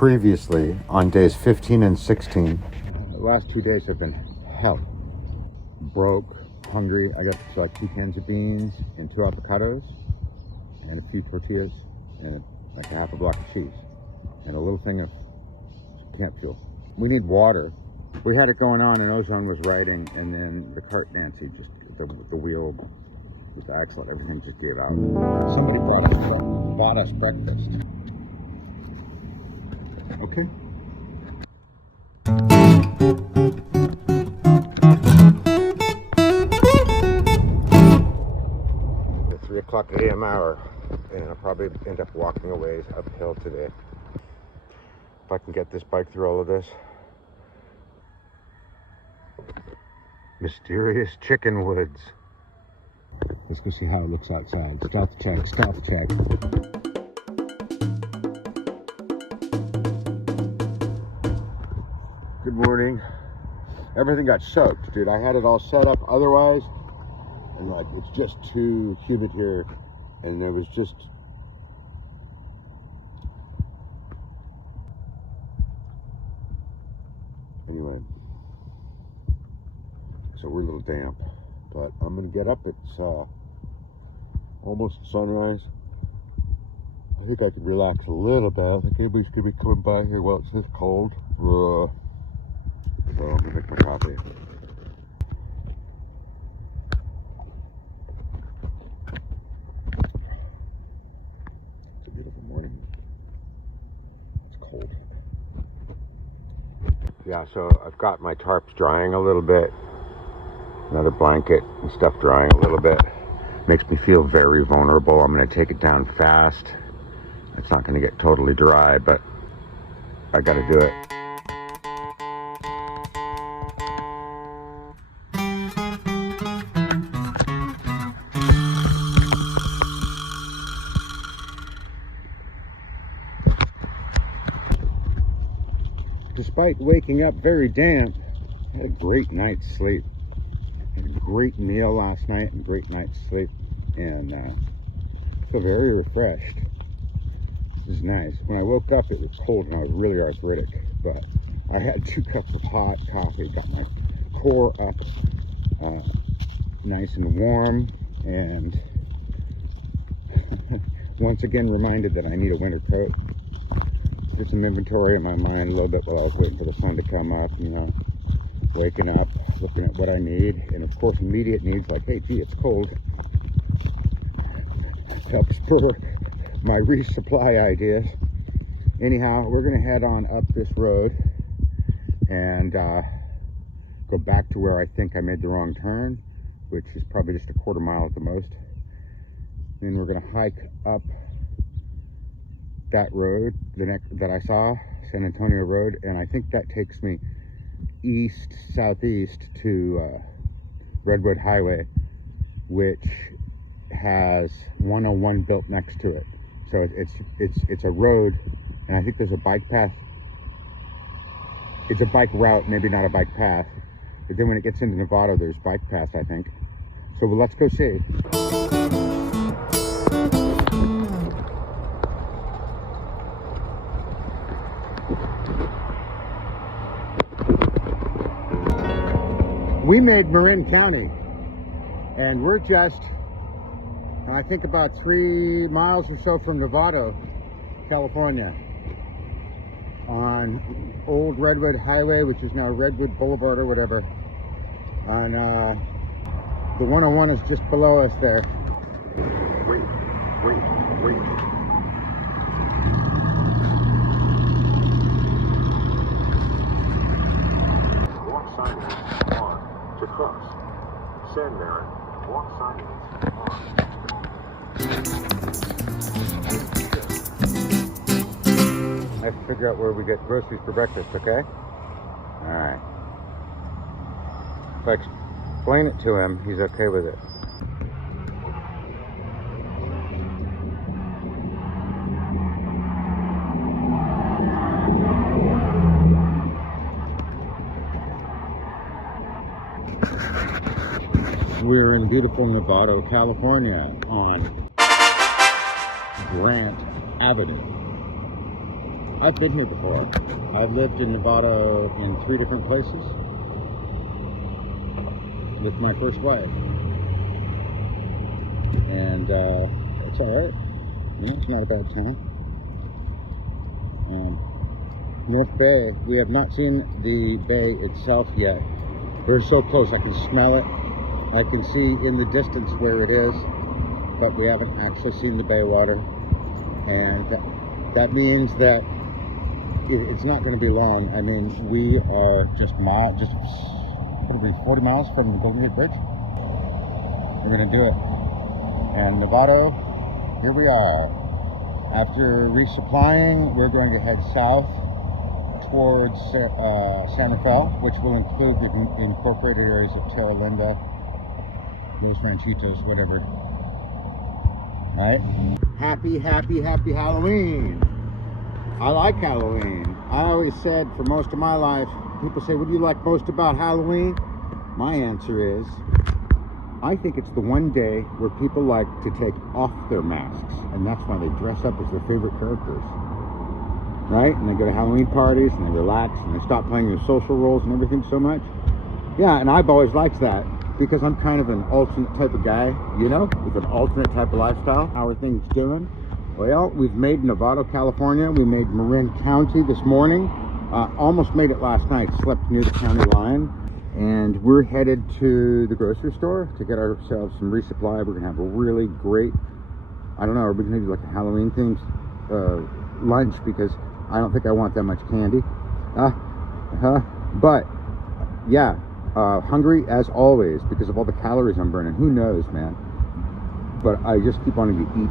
Previously, on days 15 and 16, the last 2 days have been hell. Broke, hungry. I got 2 cans of beans and 2 avocados and a few tortillas and like a half a block of cheese and a little thing of camp fuel. We need water. We had it going on and Ozone was riding, and then the cart Nancy just, the wheel with the axle, everything just gave out. Somebody bought us breakfast. Okay. The 3 o'clock a.m. hour, and I'll probably end up walking a ways uphill today. If I can get this bike through all of this. Mysterious chicken woods. Let's go see how it looks outside. Stealth check, stealth check. Good morning. Everything got soaked, dude. I had it all set up otherwise, and like it's just too humid here, and there was just anyway. So we're a little damp, but I'm gonna get up. It's almost sunrise. I think I can relax a little bit. I think anybody's gonna be coming by here while it's this cold. So I'm gonna make my coffee. It's a beautiful morning. It's cold. Yeah, so I've got my tarps drying a little bit. Another blanket and stuff drying a little bit. Makes me feel very vulnerable. I'm gonna take it down fast. It's not gonna get totally dry, but I gotta do it. Despite waking up very damp, I had a great night's sleep. I had a great meal last night and great night's sleep, and I feel very refreshed. This is nice. When I woke up, it was cold and I was really arthritic, but I had 2 cups of hot coffee, got my core up nice and warm, and once again reminded that I need a winter coat. Did some inventory in my mind a little bit while I was waiting for the sun to come up, you know, waking up, looking at what I need, and of course immediate needs like, hey, gee, it's cold. Help spur my resupply ideas. Anyhow, we're gonna head on up this road and go back to where I think I made the wrong turn, which is probably just a quarter mile at the most. Then we're gonna hike up that road that I saw, San Antonio Road, and I think that takes me southeast to Redwood Highway, which has 101 built next to it. So it's a road, and I think there's a bike path. It's a bike route, maybe not a bike path. But then when it gets into Novato, there's bike paths, I think. So let's go see. We made Marin County, and we're just, I think, about 3 miles or so from Novato, California, on Old Redwood Highway, which is now Redwood Boulevard or whatever. And the 101 is just below us there. Wait. Walk signage on to trucks. San Marin, walk signage on. I have to figure out where we get groceries for breakfast, okay? Alright. If I explain it to him, he's okay with it. We're in beautiful Novato, California on Grant Avenue. I've been here before. I've lived in Novato in 3 different places with my first wife. And it's alright. You know, it's not a bad town. North Bay, we have not seen the bay itself yet. We're so close, I can smell it. I can see in the distance where it is, but we haven't actually seen the bay water. And that means that it's not going to be long. I mean, we are just probably 40 miles from the Golden Gate Bridge. We're going to do it. And Novato, here we are. After resupplying, we're going to head south towards San Rafael, which will include the incorporated areas of Terra Linda, Los Ranchitos, whatever. Right? Happy Halloween! I like Halloween. I always said for most of my life, people say, what do you like most about Halloween? My answer is, I think it's the one day where people like to take off their masks, and that's why they dress up as their favorite characters. Right? And they go to Halloween parties, and they relax, and they stop playing their social roles and everything so much. Yeah, and I've always liked that, because I'm kind of an alternate type of guy, you know, with an alternate type of lifestyle. How are things doing? Well, we've made Novato, California. We made Marin County this morning. Almost made it last night, slept near the county line. And we're headed to the grocery store to get ourselves some resupply. We're gonna have a really great, I don't know, are we gonna do like a Halloween themed lunch, because I don't think I want that much candy. But yeah, hungry as always because of all the calories I'm burning. Who knows, man? But I just keep wanting to eat.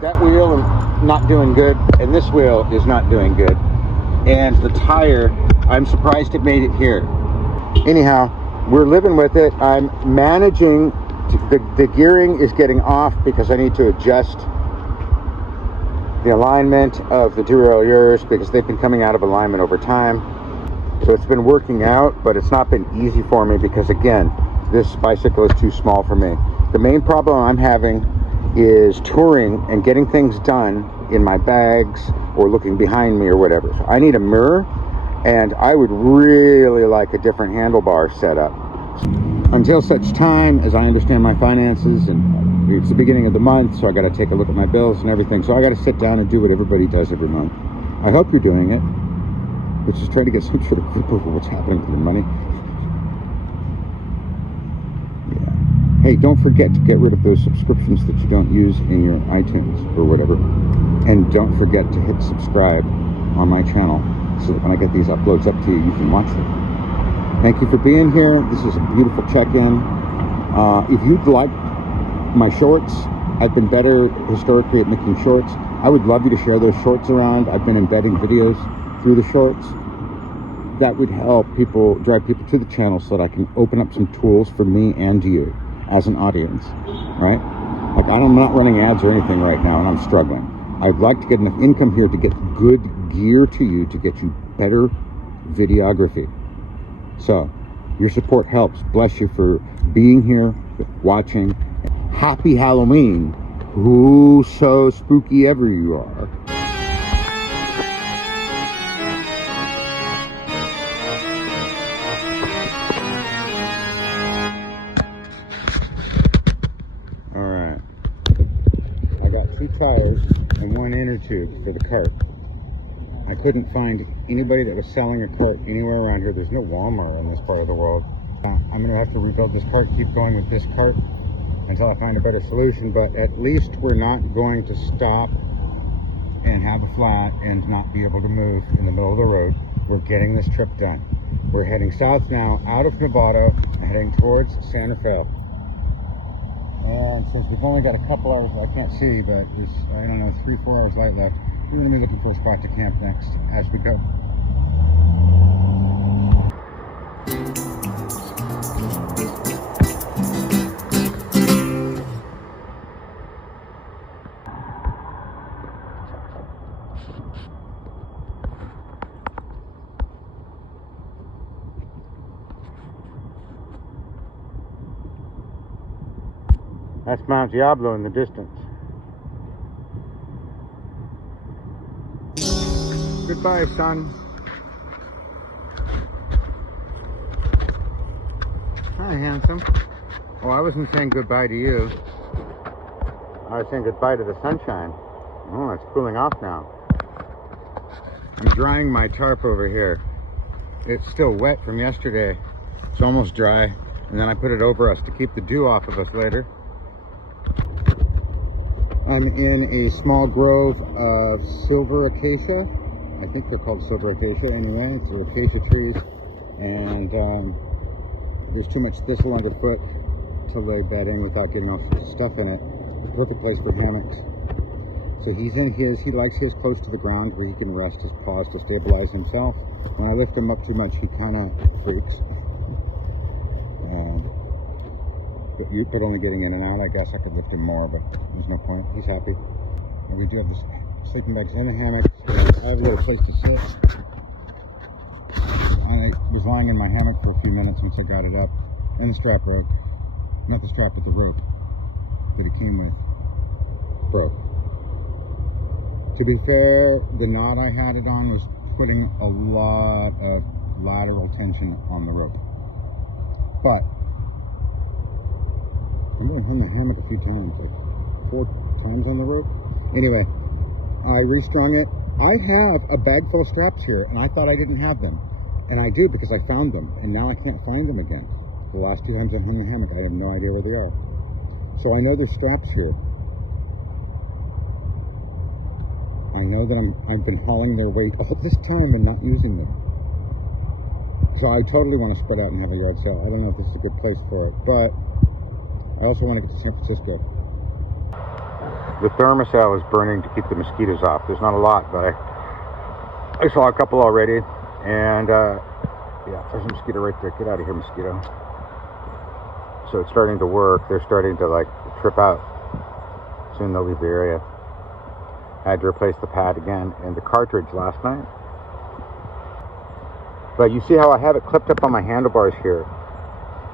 That wheel is not doing good, and this wheel is not doing good. And the tire, I'm surprised it made it here. Anyhow, we're living with it. I'm managing. The gearing is getting off because I need to adjust the alignment of the derailleurs because they've been coming out of alignment over time. So it's been working out, but it's not been easy for me because, again, this bicycle is too small for me. The main problem I'm having is touring and getting things done in my bags or looking behind me or whatever. So I need a mirror, and I would really like a different handlebar setup. Until such time as I understand my finances, and it's the beginning of the month, so I got to take a look at my bills and everything. So I got to sit down and do what everybody does every month. I hope you're doing it, which is try to get some sort of grip over what's happening with your money. Hey, don't forget to get rid of those subscriptions that you don't use in your iTunes or whatever. And don't forget to hit subscribe on my channel so that when I get these uploads up to you, you can watch them. Thank you for being here. This is a beautiful check-in. If you'd like my shorts, I've been better historically at making shorts. I would love you to share those shorts around. I've been embedding videos through the shorts. That would help people, drive people to the channel so that I can open up some tools for me and you as an audience, right? Like, I'm not running ads or anything right now, and I'm struggling. I'd like to get enough income here to get good gear to you, to get you better videography. So your support helps. Bless you for being here, watching. Happy Halloween, who so spooky ever you are. Tires and one inner tube for the cart. I couldn't find anybody that was selling a cart anywhere around here. There's no Walmart in this part of the world. I'm going to have to rebuild this cart, keep going with this cart until I find a better solution, but at least we're not going to stop and have a flat and not be able to move in the middle of the road. We're getting this trip done. We're heading south now, out of Novato, heading towards San Rafael. And since we've only got a couple hours, I can't see, but there's, I don't know, 3-4 hours light left. We're going to be looking for a spot to camp next as we go. That's Mount Diablo in the distance. Goodbye, son. Hi, handsome. Oh, I wasn't saying goodbye to you. I was saying goodbye to the sunshine. Oh, it's cooling off now. I'm drying my tarp over here. It's still wet from yesterday. It's almost dry. And then I put it over us to keep the dew off of us later. I'm in a small grove of silver acacia. I think they're called silver acacia anyway. It's acacia trees. And there's too much thistle underfoot to lay bedding without getting all stuff in it. The perfect place for hammocks. So he's in his, he likes his close to the ground where he can rest his paws to stabilize himself. When I lift him up too much, he kind of freaks. But only getting in and out, I guess I could lift him more, but there's no point. He's happy. And we do have the sleeping bags in the hammock. I have a little place to sit. I was lying in my hammock for a few minutes once I got it up. And the strap broke. Not the strap, but the rope that it came with broke. To be fair, the knot I had it on was putting a lot of lateral tension on the rope. But I'm going to hang the hammock a few times, like 4 times on the rope. Anyway, I restrung it. I have a bag full of straps here, and I thought I didn't have them. And I do, because I found them, and now I can't find them again. The last 2 times I hung the hammock, I have no idea where they are. So I know there's straps here. I know that I've been hauling their weight all this time and not using them. So I totally want to spread out and have a yard sale. I don't know if this is a good place for it, but I also want to get to San Francisco. The thermostat is burning to keep the mosquitoes off. There's not a lot, but I saw a couple already. And yeah, there's a mosquito right there. Get out of here, mosquito. So it's starting to work. They're starting to like trip out. Soon they'll leave the area. I had to replace the pad again and the cartridge last night. But you see how I have it clipped up on my handlebars here?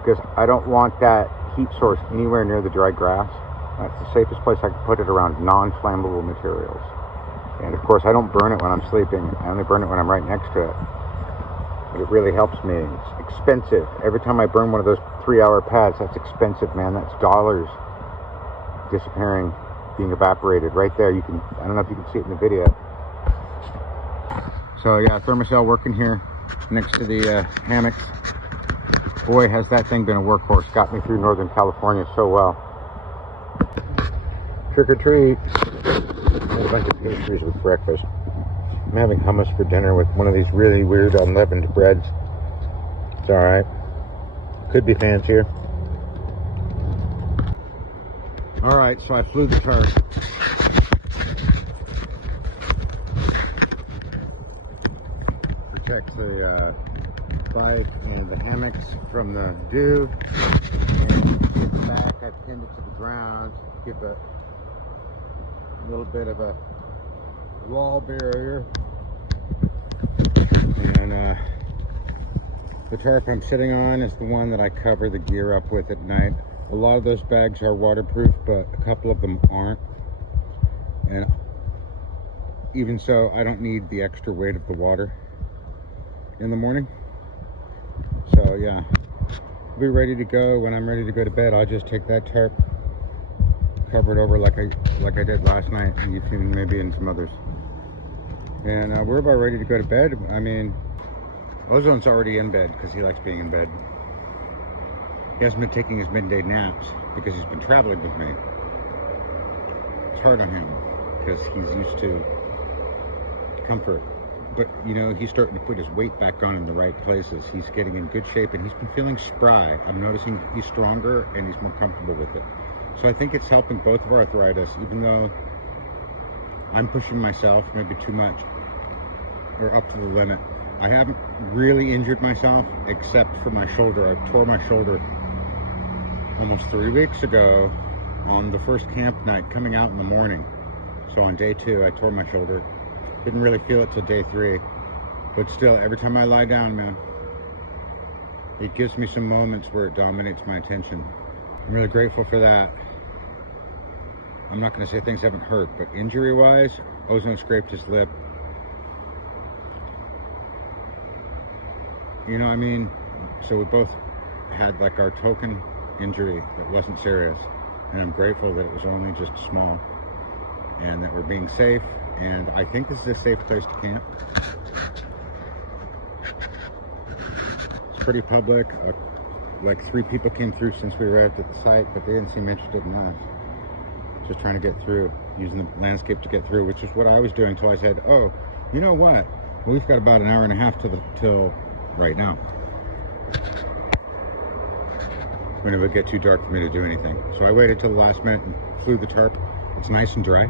Because I don't want that heat source anywhere near the dry grass. That's the safest place I can put it, around non-flammable materials. And of course I don't burn it when I'm sleeping. I only burn it when I'm right next to it. But it really helps me. It's expensive. Every time I burn one of those 3-hour pads, that's expensive, man. That's dollars disappearing, being evaporated right there. You can, I don't know if you can see it in the video. So yeah, thermocell working here next to the hammocks. Boy, has that thing been a workhorse. Got me through Northern California so well. Trick or treat. A bunch of pastries with breakfast. I'm having hummus for dinner with one of these really weird unleavened breads. It's alright. Could be fancier. Alright, so I flew the tarp. Protects the bike and the hammocks from the dew. And at the back, I pinned it to the ground to give a little bit of a wall barrier. And the tarp I'm sitting on is the one that I cover the gear up with at night. A lot of those bags are waterproof, but a couple of them aren't. And even so, I don't need the extra weight of the water in the morning. So yeah, I'll be ready to go. When I'm ready to go to bed, I'll just take that tarp, cover it over like I did last night, and you can maybe in some others. And we're about ready to go to bed. I mean, Ozone's already in bed because he likes being in bed. He hasn't been taking his midday naps because he's been traveling with me. It's hard on him because he's used to comfort. But, you know, he's starting to put his weight back on in the right places. He's getting in good shape and he's been feeling spry. I'm noticing he's stronger and he's more comfortable with it. So I think it's helping both of our arthritis, even though I'm pushing myself maybe too much or up to the limit. I haven't really injured myself except for my shoulder. I tore my shoulder almost 3 weeks ago on the first camp night, coming out in the morning. So on day 2, I tore my shoulder. Didn't really feel it till day 3, but still, every time I lie down, man, it gives me some moments where it dominates my attention. I'm really grateful for that. I'm not going to say things haven't hurt, but injury-wise, Ozone scraped his lip. You know, I mean, so we both had like our token injury that wasn't serious, and I'm grateful that it was only just small, and that we're being safe. And I think this is a safe place to camp. It's pretty public. Like 3 people came through since we arrived at the site, but they didn't seem interested in us. Just trying to get through, using the landscape to get through, which is what I was doing until I said, oh, you know what? We've got about an hour and a half till right now, when it would get too dark for me to do anything. So I waited till the last minute and flew the tarp. It's nice and dry.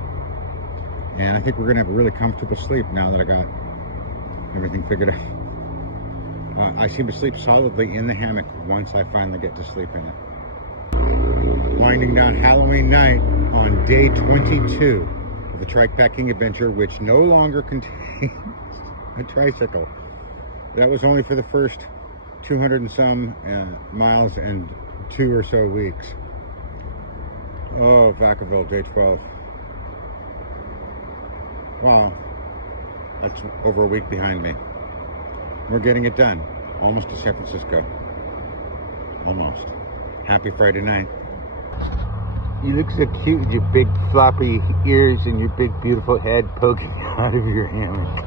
And I think we're gonna have a really comfortable sleep now that I got everything figured out. I seem to sleep solidly in the hammock once I finally get to sleep in it. Winding down Halloween night on day 22 of the BikePacking adventure, which no longer contains a tricycle. That was only for the first 200 and some miles and 2 or so weeks. Oh, Vacaville, day 12. Wow, that's over a week behind me. We're getting it done. Almost to San Francisco. Almost. Happy Friday night. You look so cute with your big floppy ears and your big beautiful head poking out of your hammock.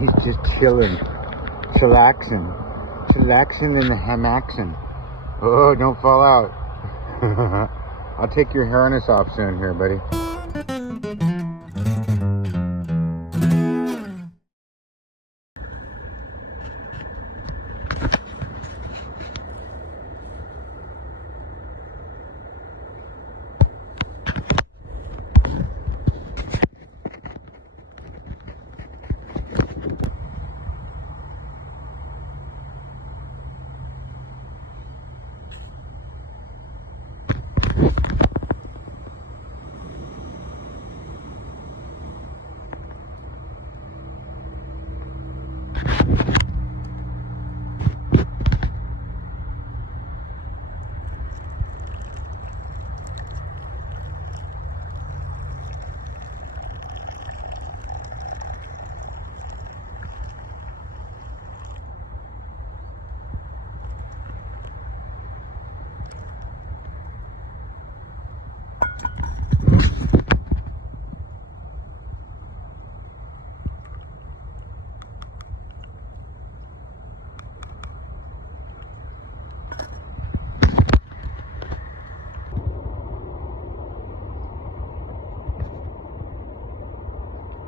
He's just chilling, chillaxing in the hamaxin. Oh, don't fall out. I'll take your harness off soon here, buddy.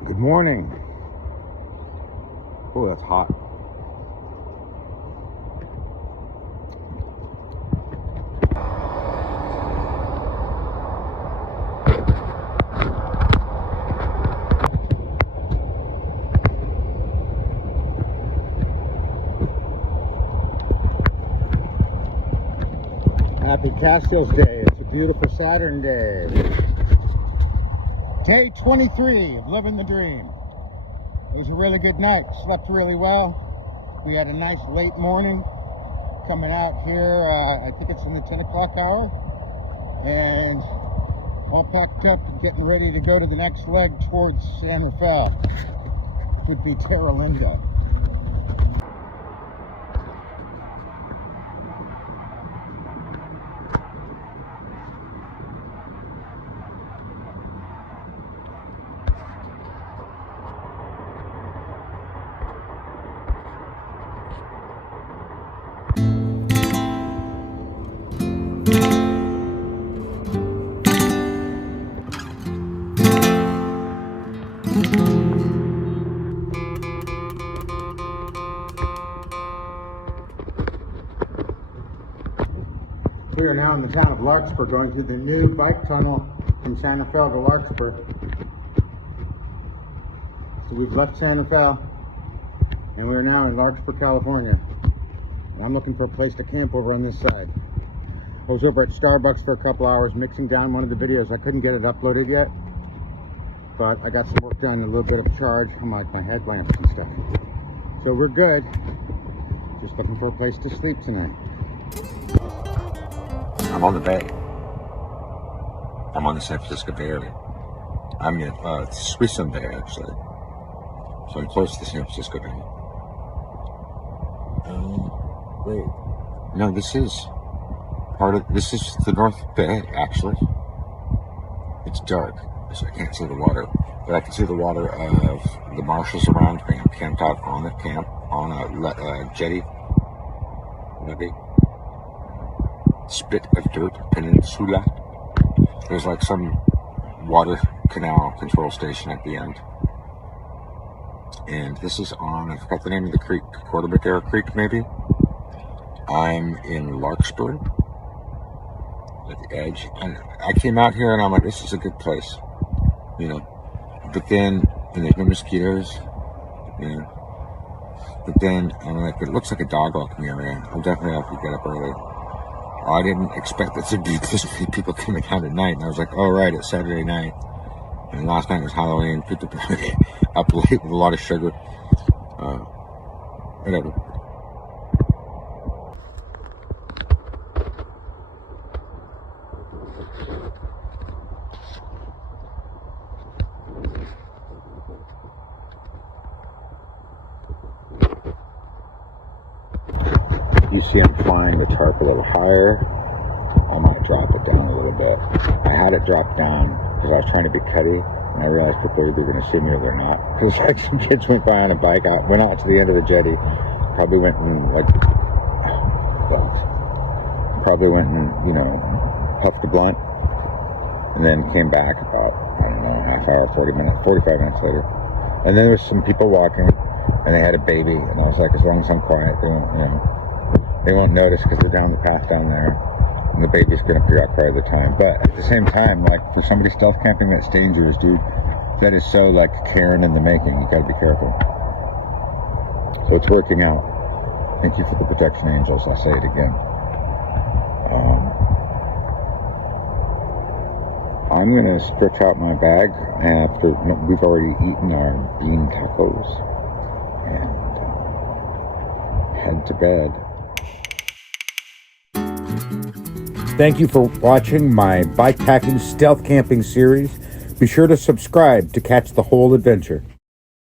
Good morning. Oh, that's hot. Happy Castil's Day. It's a beautiful Saturn day. Day 23 of living the dream. It was a really good night. Slept really well. We had a nice late morning coming out here. I think it's in the 10 o'clock hour. And all packed up and getting ready to go to the next leg towards San Rafael. Would be Terra Linda. We are now in the town of Larkspur, going through the new bike tunnel from San Rafael to Larkspur. So we've left San Rafael and we are now in Larkspur, California. And I'm looking for a place to camp over on this side. I was over at Starbucks for a couple hours mixing down one of the videos. I couldn't get it uploaded yet, but I got some work done, a little bit of charge on my headlamps and stuff. So we're good. Just looking for a place to sleep tonight. I'm on the bay. I'm on the San Francisco Bay Area. I'm in Suisun Bay, actually. So I'm close to the San Francisco Bay. Wait. No, this is the North Bay, actually. It's dark, so I can't see the water. But I can see the water of the marshes around me. I'm camped out on a jetty. Maybe. Spit of Dirt Peninsula. There's like some water canal control station at the end. And this is on, I forgot the name of the creek, Quartermadera Creek maybe? I'm in Larkspur at the edge. And I came out here and I'm like, this is a good place, you know. But then, and there's no mosquitoes, you know. But then I'm like, it looks like a dog walking area. I'll definitely have to get up early. I didn't expect that to be this many people coming out at night. And I was like, oh, right, it's Saturday night. And last night was Halloween. People probably up late with a lot of sugar. Whatever. You see I'm flying the tarp a little higher. I might drop it down a little bit. I had it drop down because I was trying to be cutty, and I realized people were either going to see me or they're not. Because like some kids went by on a bike, went out to the end of the jetty, probably went and you know, puffed a blunt, and then came back about, I don't know, half hour, 45 minutes later. And then there was some people walking, and they had a baby, and I was like, as long as I'm quiet, they won't notice because they're down the path down there, and the baby's going to preoccupy the time. But at the same time, like, for somebody stealth camping, that's dangerous, dude. That is so, like, Karen in the making. You gotta be careful. So it's working out. Thank you for the protection, angels. I'll say it again. I'm going to stretch out my bag after we've already eaten our bean tacos and head to bed. Thank you for watching my bike packing stealth camping series. Be sure to subscribe to catch the whole adventure.